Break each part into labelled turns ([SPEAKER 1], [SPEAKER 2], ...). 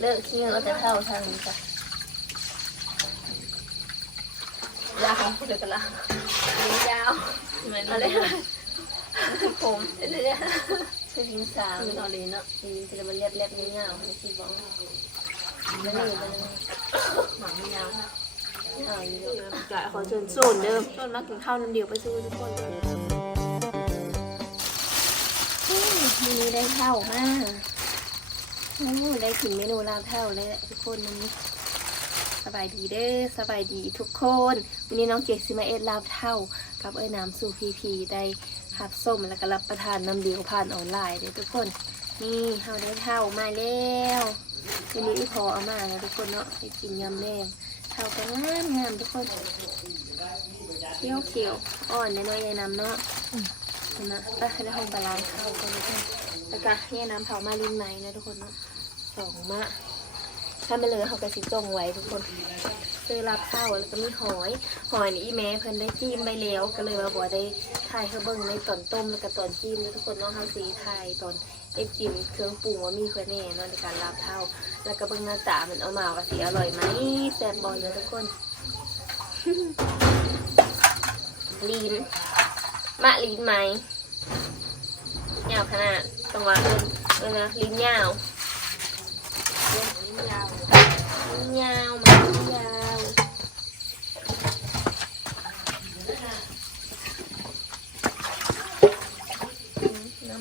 [SPEAKER 1] เลิกเที่ยวจะเท่าทางนี้จ้ะยาวพูดเลยกันละนิ้วยาวเหมือนอะไรผมเนี่ยคือยิงสาวคือตอนนี้เนาะยิงจะมันเรียบเรียบๆยาวๆไม่คิดว่าไม่ได้มันหมังยาวเอาอยู่
[SPEAKER 2] กะขอเชิญโซนเดิมโซนมากินข้าวน้ำเดียวไปสู้ทุกคนเลย
[SPEAKER 1] วันนี้ได้เท่ามาก โอ้ได้ถึงเมนูลาบเท่าเลยแหละทุกคนนี้สบายดีเด้อสบายดีทุกคนวันนี้น้องเกดซิมาเอ็ดลาบเท่า กับเอ้ยน้ำสูพีพีได้หับส้มแล้วก็รับประทานน้ำเดียวผ่านออนไลน์เด้ทุกคน นี่เฮาได้เท่ามาแล้ววันนี้อีพอเอามาแล้วทุกคนเนาะไปกินยำแดงเท่ากันงามงามทุกคนเขียวเขียวอ่อนน้อยๆยายน้ำเนาะนไหมไปได้ห้องปลาล้างเท่ากันทุกคนแล้วก็ยายน้ำเผามาลินไหมนะทุกคนเนาะ สองมะถ้าไม่เลยเขาก็สิจงไว้ทุกคนซื้อรับข้าวแล้วก็มีหอย หอยนี่อีแม่เพิ่นได้จิ้มไปแล้วก็เลยว่าบ่ได้ถ่ายให้เบิ่งในตอนต้มแล้วก็ตอนจิ้มแล้วทุกคนนาะเฮาสีถ่ายตอนเอ็ดจิ้มเครื่องปรุงว่ามีเพิ่นแน่นาะในการรับข้าวแล้วก็เบิ่งหน้าตามันเอามาว่าสิอร่อยไหมแซ่บบ่เลยทุกคนลีนมะลีนไหมยาวขนาดตรงว่าเอิ้นเอิ้นนะลีนยาว
[SPEAKER 2] ลิ้นยาว
[SPEAKER 1] ยาวมันยาวน้ำ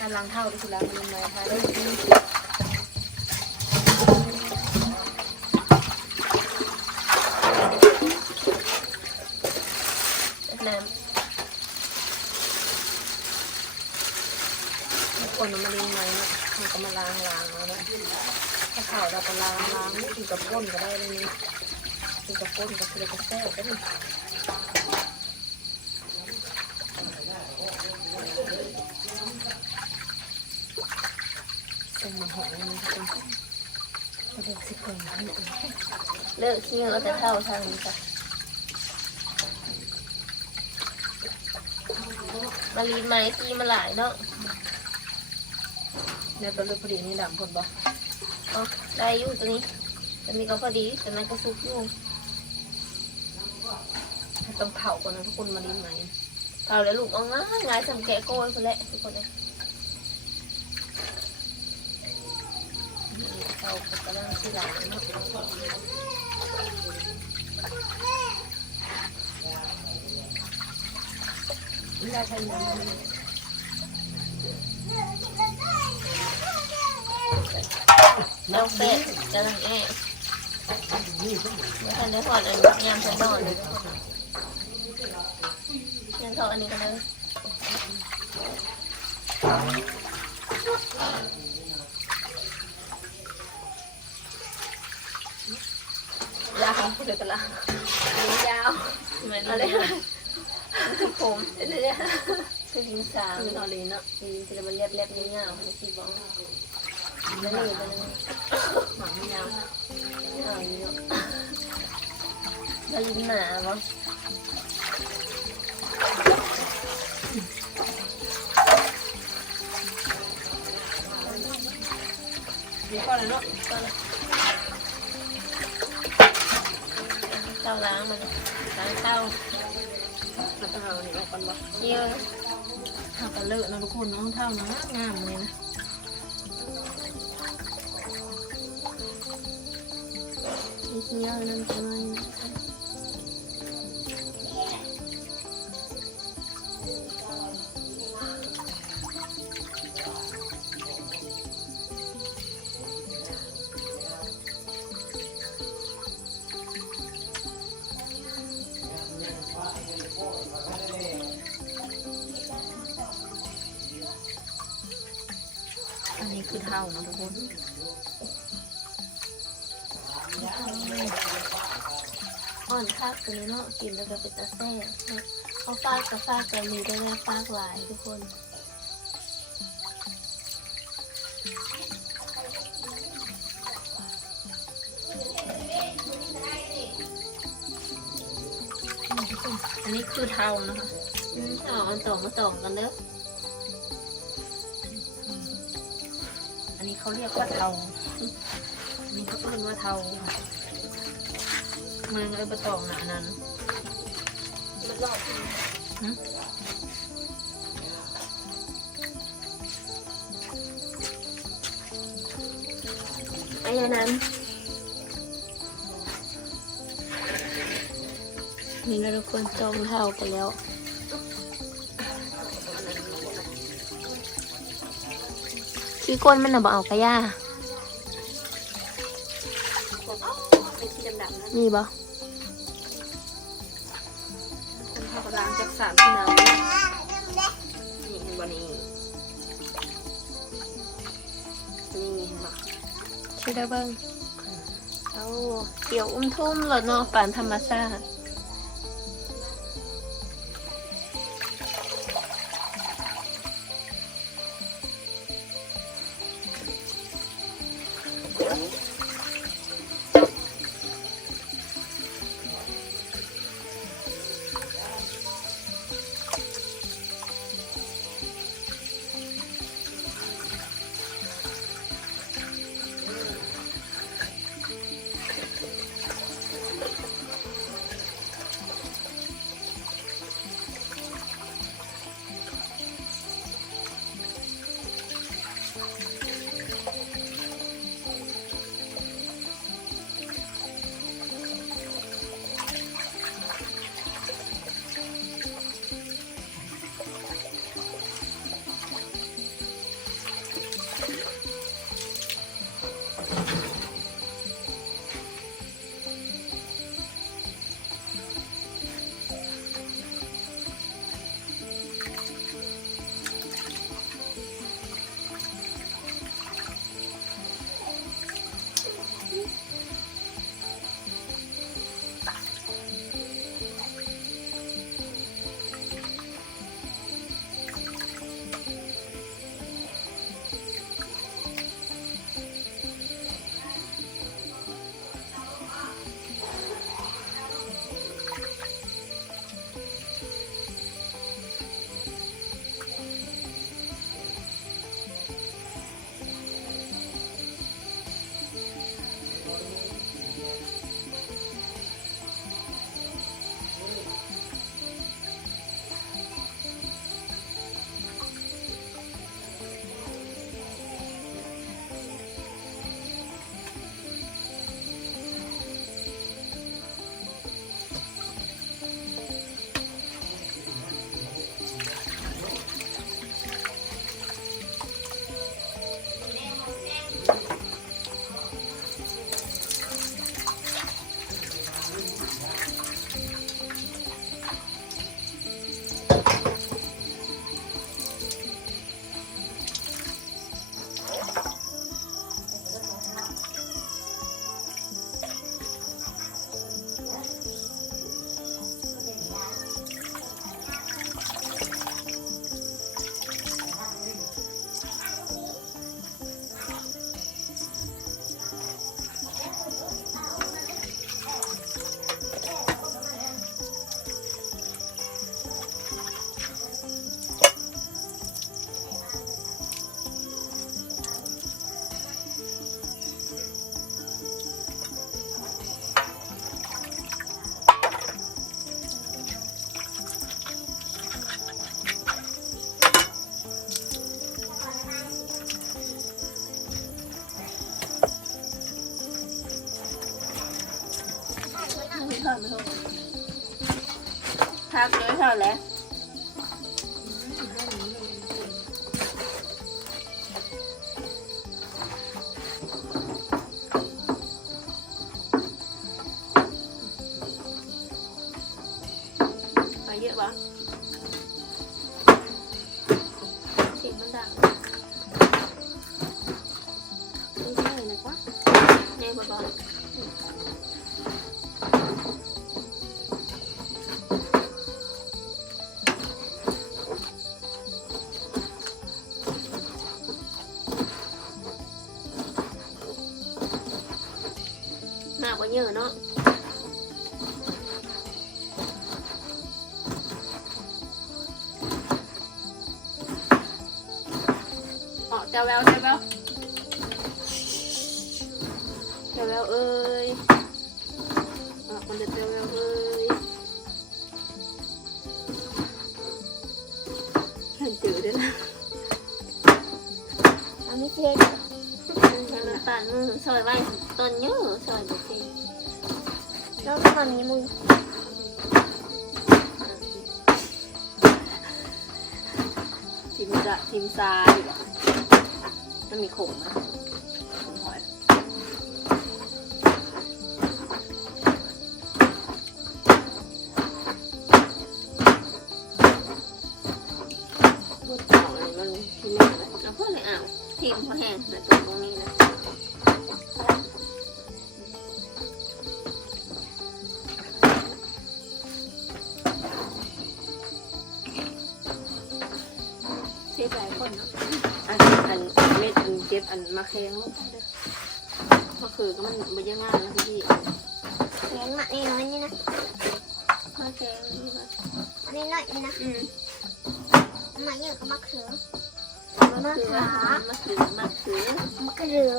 [SPEAKER 1] กำลังเท่าที่สุดแล้วมันมาค่ะได้ที่น้ำ คนมันมาเลี้ยงไหมเนี่ยมันก็มาล้างล้างแล้วนะถ้าข่าวเราก็ล้างล้างนี่กินกับก้นก็ได้เลยนี่กินกับก้นก็คือกับแซ่บก็ได้เป็นมันหอมเลยทุกคนเลิกสิคนเลิกเที่ยวแล้วจะเท่าทางนี้จ้ะมาลีนไหมตีมาหลายเนาะ
[SPEAKER 2] เนี่ยตัวเลือกพอดีนี่ดำคนบ่
[SPEAKER 1] อ๋อได้อยู่ตัวนี้ตัวนี้ก็พอดีแต่นั้นก็ซุกอยู่
[SPEAKER 2] ต้องเผาก่อนนะทุกคนมาลิ้นไหม
[SPEAKER 1] เก่าแล้วลูกเอาง่ายง่ายสำแกะโก้ยคนแหละทุกคนเลยนี่เก่าก็กำลังที่หลังเนาะเราใช้มือ น้องเป็ดกำลังแอะไม่ทันได้ถอดอันนี้ยามฉันนอนเลยยังถอดอันนี้กันเลยยาวพูดเลยกันละยาวเหมือนอะไรผมเนี่ยคือยิงสาว
[SPEAKER 2] คือตอนนี้เนาะ
[SPEAKER 1] ยิงจะมันเรียบเรียบๆยาวๆไม่คิดว่า ไม่ได้เป็น
[SPEAKER 2] หมังยาว
[SPEAKER 1] เอาอยู่เนาะแล้วลิ้นหนาปะ
[SPEAKER 2] มีข้ออะไรเนาะ
[SPEAKER 1] เต้าล้างมันล้างเต้า
[SPEAKER 2] แล้วก็เอาอันนี้ออกก่อนบ่
[SPEAKER 1] เยี่ยว
[SPEAKER 2] ถ้ากันเลอะนะทุกคนน้องเท่านะงามเลยนะ
[SPEAKER 1] เยี่ยวนั่นจะไม่
[SPEAKER 2] อันนี้คือเอ่
[SPEAKER 1] อนคักตัวนี้เนาะกินแล้วก็เป็นตาแซ่บเขาฟากกับฟากกับมีได้แม่ฟากหลายทุกคน
[SPEAKER 2] อันนี้คือเทานะคะ
[SPEAKER 1] อ๋อมันต่อมาต่อกันเด้อ
[SPEAKER 2] อันนี้เขาเรียกว่าเทานี่เขาเรียกว่าเทา มันเลยประตองหนานั้น
[SPEAKER 1] มันรอบ
[SPEAKER 2] หึ
[SPEAKER 1] ไอ้อันนั้นนี่เราทุกคนจองเท่าไปแล้วขี้ก้นมันน่ะบอเอากระย่า
[SPEAKER 2] เป็นที่ดำๆนะ
[SPEAKER 1] มีบ่ ชื่อได้เบิ้งเอาเกี่ยวอุ้มทุ่มรถเนาะป่านธรรมชาติพั ออกเจ้าแววใช่ปะ
[SPEAKER 2] วแววเอ้ยอะคนเด็ดแววแววเอ้ยเห็นจืดด้วยนะ
[SPEAKER 3] เอาไม่เจ็ด
[SPEAKER 1] แล้วน้ำตาลมือซอยไว้ต้นเยอะซอยบุกเอง
[SPEAKER 3] แล้วก็มันมีมือ
[SPEAKER 2] ทีมจะทีมซ้ายดีกว่า มันมีขมไหม มะแขงลงไปเด้อมะเขือก็มันมันยังง่ายนะพี่
[SPEAKER 3] เลี้ยงหมาน้อยๆนี่นะ
[SPEAKER 1] มาแกงนี่มา
[SPEAKER 3] อันนี้น้อยนี่นะ
[SPEAKER 1] อืม
[SPEAKER 3] หมาเยอะก็มะเขือ
[SPEAKER 1] มะเขือมะ
[SPEAKER 2] เขื
[SPEAKER 3] อมะ
[SPEAKER 1] เขือมะเขือ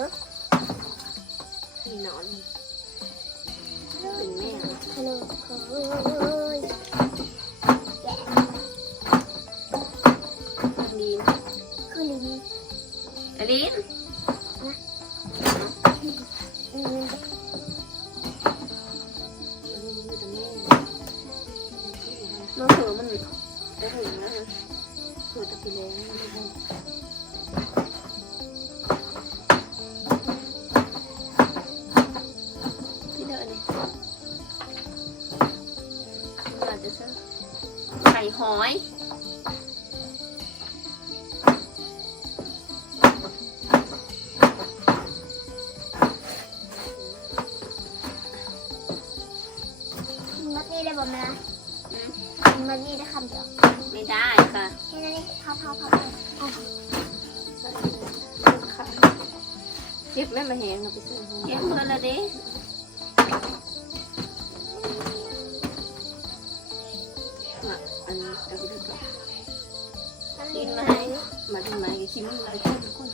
[SPEAKER 3] มัดนี่ได้บ่แม่
[SPEAKER 1] อืม
[SPEAKER 3] มัดนี่ได้คำเดียว
[SPEAKER 1] ไม่ได้ค่ะ
[SPEAKER 3] แค่นั้นเองเผาเผาเผาเอา
[SPEAKER 2] เก็บแม่มาแหงเอาไปซื้อ
[SPEAKER 1] เก็บเมื่อละเด้
[SPEAKER 2] อันนี้เอาไปดูกัน
[SPEAKER 1] กินไหม
[SPEAKER 2] มาทำไมกับคิมอะไรทุกคน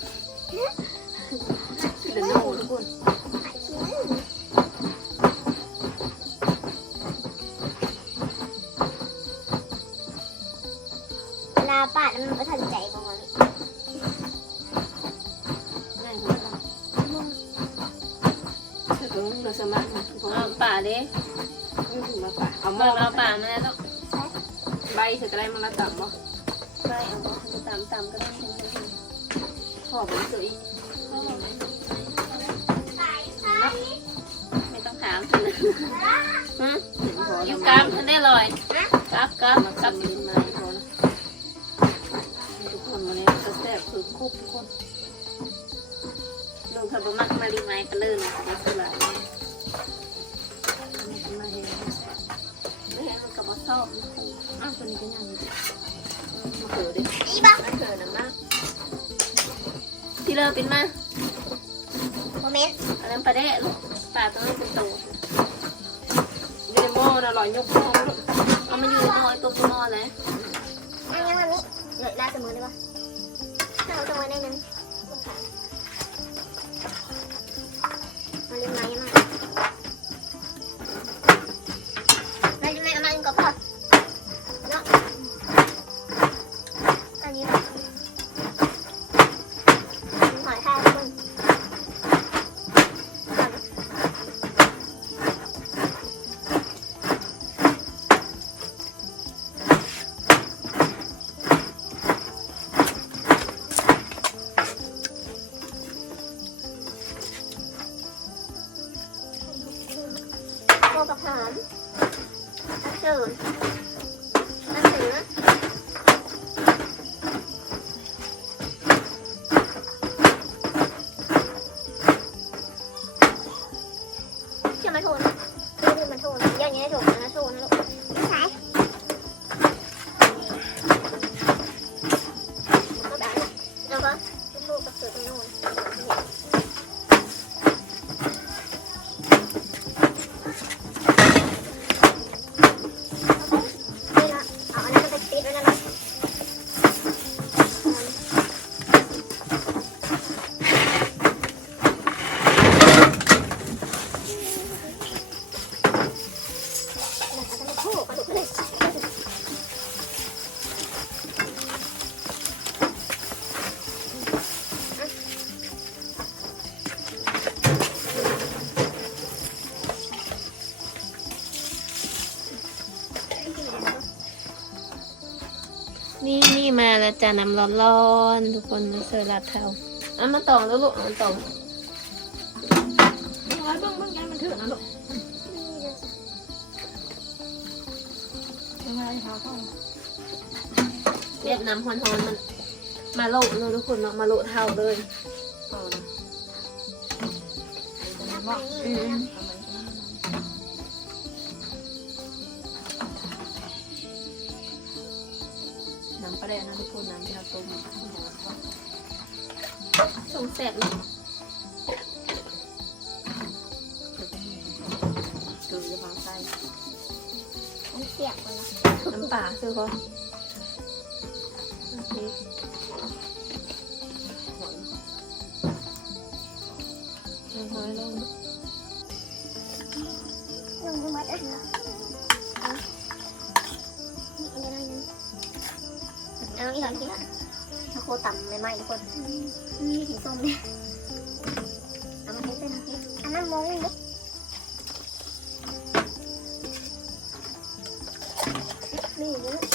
[SPEAKER 2] คือเดนโน่ทุกคน
[SPEAKER 3] ลาปาดมันไม่ทันใจ
[SPEAKER 2] ใบเสร็จอะไรมันละต่ำบ่
[SPEAKER 1] ไปเอาไปตามตามก็ได้
[SPEAKER 2] พ่อผมซื้ออีก
[SPEAKER 1] ไม่ต้องถามฉันนะฮะ
[SPEAKER 2] เห็นพอ
[SPEAKER 1] ยู่กลางทันได้ลอยกลับกลับ
[SPEAKER 2] ก
[SPEAKER 1] ลับ
[SPEAKER 2] ทำลิ้นไม้พอนะทุกคนวันนี้จะแซ่บคือคุบทุกคน
[SPEAKER 1] ลุงเขาบมักมาลีไม้กระลื่นมาสลาย
[SPEAKER 2] อันนี้เป็นมาแหง
[SPEAKER 1] ไม่ให้มันกระบอกชอบา
[SPEAKER 2] วตัวนี้ก็ยังอยู่มาเขือดิ
[SPEAKER 3] อีบ้า
[SPEAKER 1] ไม่เคยนะมากที่เลิกเป็นมา
[SPEAKER 3] โมเมนต์
[SPEAKER 1] อันนั้นปลาแดะลูกปลาตัวนี้เป็นตัว
[SPEAKER 2] เดโมนะลอยยกพ่อลูก
[SPEAKER 1] เอามาอยู่ตัวตัวตัวเลย
[SPEAKER 3] อันนี้มันนี้เหลือลาเสมอเลยปะเอาเสมอได้นึง นี่มันโทนย่างนี้โทนนะโทนลูกไห
[SPEAKER 1] น แล้วจะน้ำร้อนๆทุกคนมาเสิร์ฟลาดเท้าเอามาตองแล้วลูกเอามาตอง
[SPEAKER 2] เอาไว้เบิ่งเบิ่งยันมันถือนะลูกยังไงเขาก็
[SPEAKER 1] เวียดนามฮอนๆมัน มาโลเนาะทุกคนเนาะมาโลเท่าเลย
[SPEAKER 2] เอานะ
[SPEAKER 1] อืม
[SPEAKER 2] น้ำปลาแดงนะทุกคนน้ำที่เราต้ม
[SPEAKER 1] สงแสบเนาะ
[SPEAKER 2] คือจะฟังไส้ำ
[SPEAKER 3] เสียบกันนะ
[SPEAKER 1] น้ำปลาซื้อก่อน อา
[SPEAKER 3] อีกหน่อยกินละถ้าโคต่ำใหม่ๆทุกคนมีสีส้มเนี่ยเอามาให้เป็นทีอันนั้นมองดินี่เย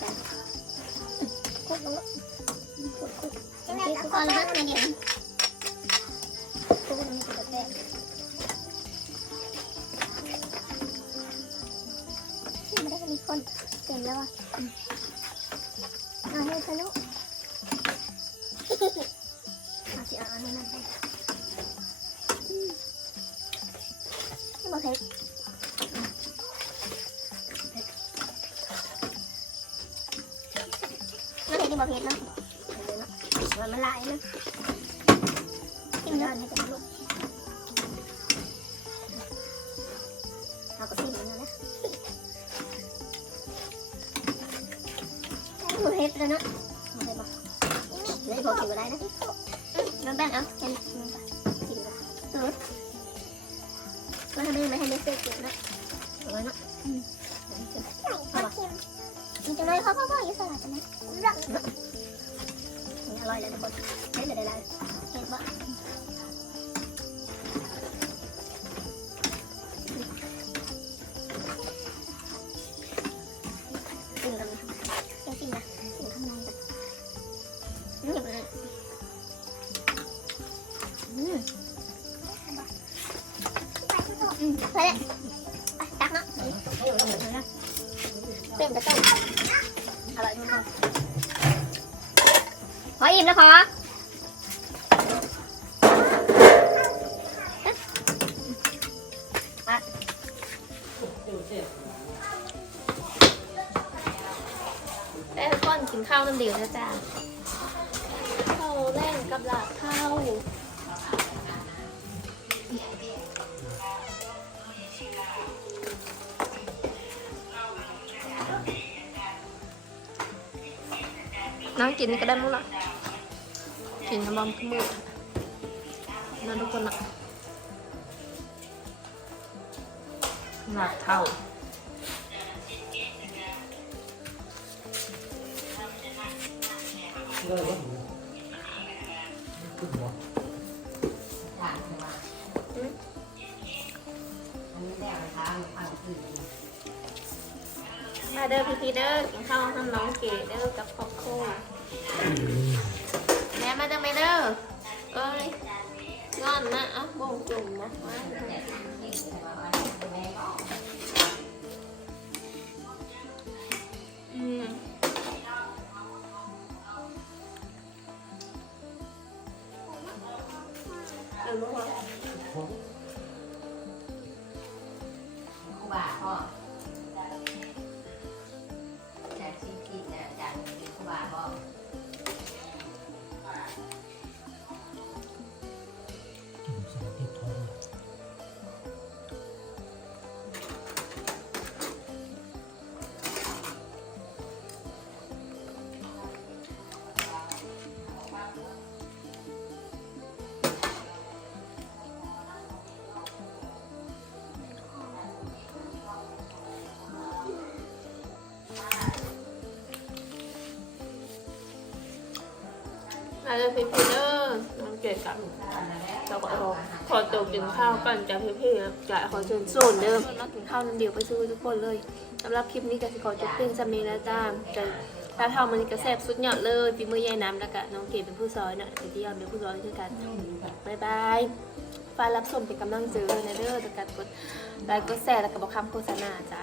[SPEAKER 3] กันคุกคุกคุกคุกคุกก่อนนะมันเดี๋ยวคุกมันมีกระแตไม่ได้มีคนเต็มแล้วอะเอาให้ทะลุ แล้วเนาะบอกเพชรบอกเลยบอกินก็ได้นะน้ำแบ่งเอาแค่นี้กินเออแล้วทำไมไม่ให้เด็กเกินนะเอาไว้เนาะอืมเอาป่ะมันจะน้อยเขาเขาก็อยู่สลัดใช่ไหม ไปเลยตักเนาะเปลี่ยนกระต้มอร่อยมากพออิ่มแล้วขอ
[SPEAKER 1] น้องกินนี่ก็ได้มั้งล่ะกินน้ำมันขึ้นมือนั่นทุกคนนะลาบเท่ามาเด้อพี่พี่ๆเด้อกินข้าวทำน้องเก๋เด้อกับครอบ ครัวแม่มาเด้อไม่เด้อเอ้ยงอนนะเอะบ่งจุ่มมา เลยพี่พี่เด้อน้องเกดกับเราก็ขอขอตัวกินข้าวก่อนจะพี่พี่จะขอเชิญโซนเดิมมากินข้าวนั่นเดียวไปซื้อทุกคนเลยสำหรับคลิปนี้ก็สิขอจบเพียงจำนี้แล้วจ้าจะถ้าเท่ามันกระแซบสุดยอดเลยฝีมือยายน้ำแล้วก็น้องเกดเป็นผู้ซอยเนาะเดี๋ยวที่ยอมเป็นผู้ซอยคือกันบ๊ายบายฟ้ารับชมเป็นกำลังเจอนะเด้อแต่การกดไลค์กดแชร์แล้วก็บอกคำโฆษณาจ้า